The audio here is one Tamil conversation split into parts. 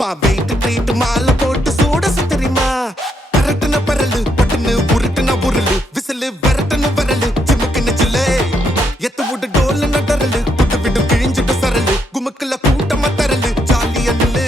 வெயிட் ட்ரீட் மாலை போட்டு சூட சுத்தரிமா பரட்டுன பரலு பட்டுன்னு உருட்டுன உருளு விசிலு விரட்டுன்னு வரலு சிமுக்குன்னு சில்லே எத்து விட்டு டோல் நடரலு புட்டு விட்டு கிழிஞ்சிட்டு சரலு குமுக்குல கூட்டமா தரலு ஜாலியா நில்லு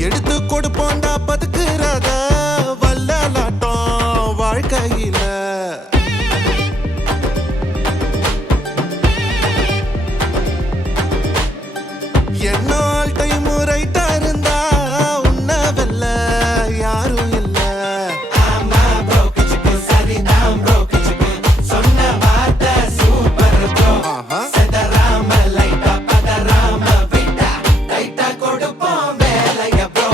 எடுத்து கொடுப்போண்டா பதுக்குறத வல்லலாட்டம் வாழ்க்கையில என்னால் டைம் ரைட்டா இருந்தா உன்ன வெல்ல யாரும் இல்ல சொன்ன வார்த்தை சூப்பர் ப்ரோ செதறாம லைட்டா பதறாம விட்டா டைட்டா கொடுப்போம் வேலைய ப்ரோ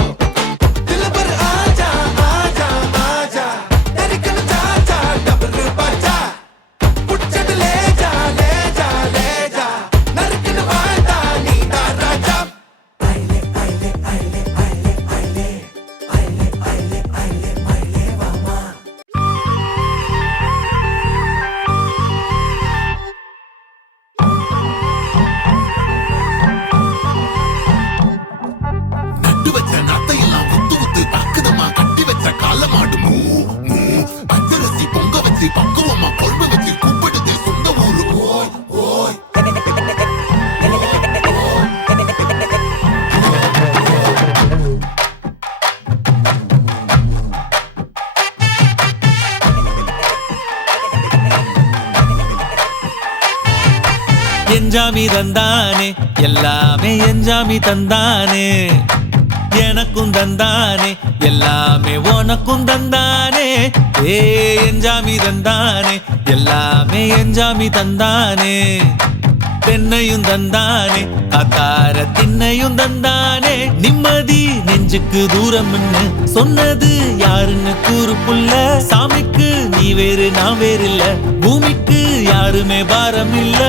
திலபர் ஆஜா ஆஜா ஆஜா தரிக்கன சாச்சா டபுள் பாச்சா புச்சது லேஜா லேஜா லேஜா நறுக்குன வாடா நீ தான் ராஜா ஐலே ஐலே ஐலே ஐலே ஐலே ஐலே ஐலே ஐலே ஐலே வாமா நட்டு வச்ச நத்தையெல்லாம் உத்து உத்து தாக்குதமா கட்டி வச்ச காலமாடு மூ மூ பச்சரிசி பொங்க வச்சு பக்குவமா கொழும்பு வச்சு கூப்பிடுது சொந்த ஊரு ஓய் ஓய் என்ஜாமி தந்தானே எல்லாமே என்ஜாமி தந்தானே எனக்கும் தந்தானே எல்லாமே உனக்கும் தந்தானே ஏ என்ஜாமி தந்தானே எல்லாமே என்ஜாமி தந்தானே பெண்ணையும் தந்தானே அத்தார திண்ணையும் தந்தானே நிம்மதி நெஞ்சுக்கு தூரம்னு சொன்னது யாருன்னு கூறு புள்ள சாமிக்கு நீ வேறு நான் வேறு இல்ல பூமிக்கு யாருமே பாரம் இல்ல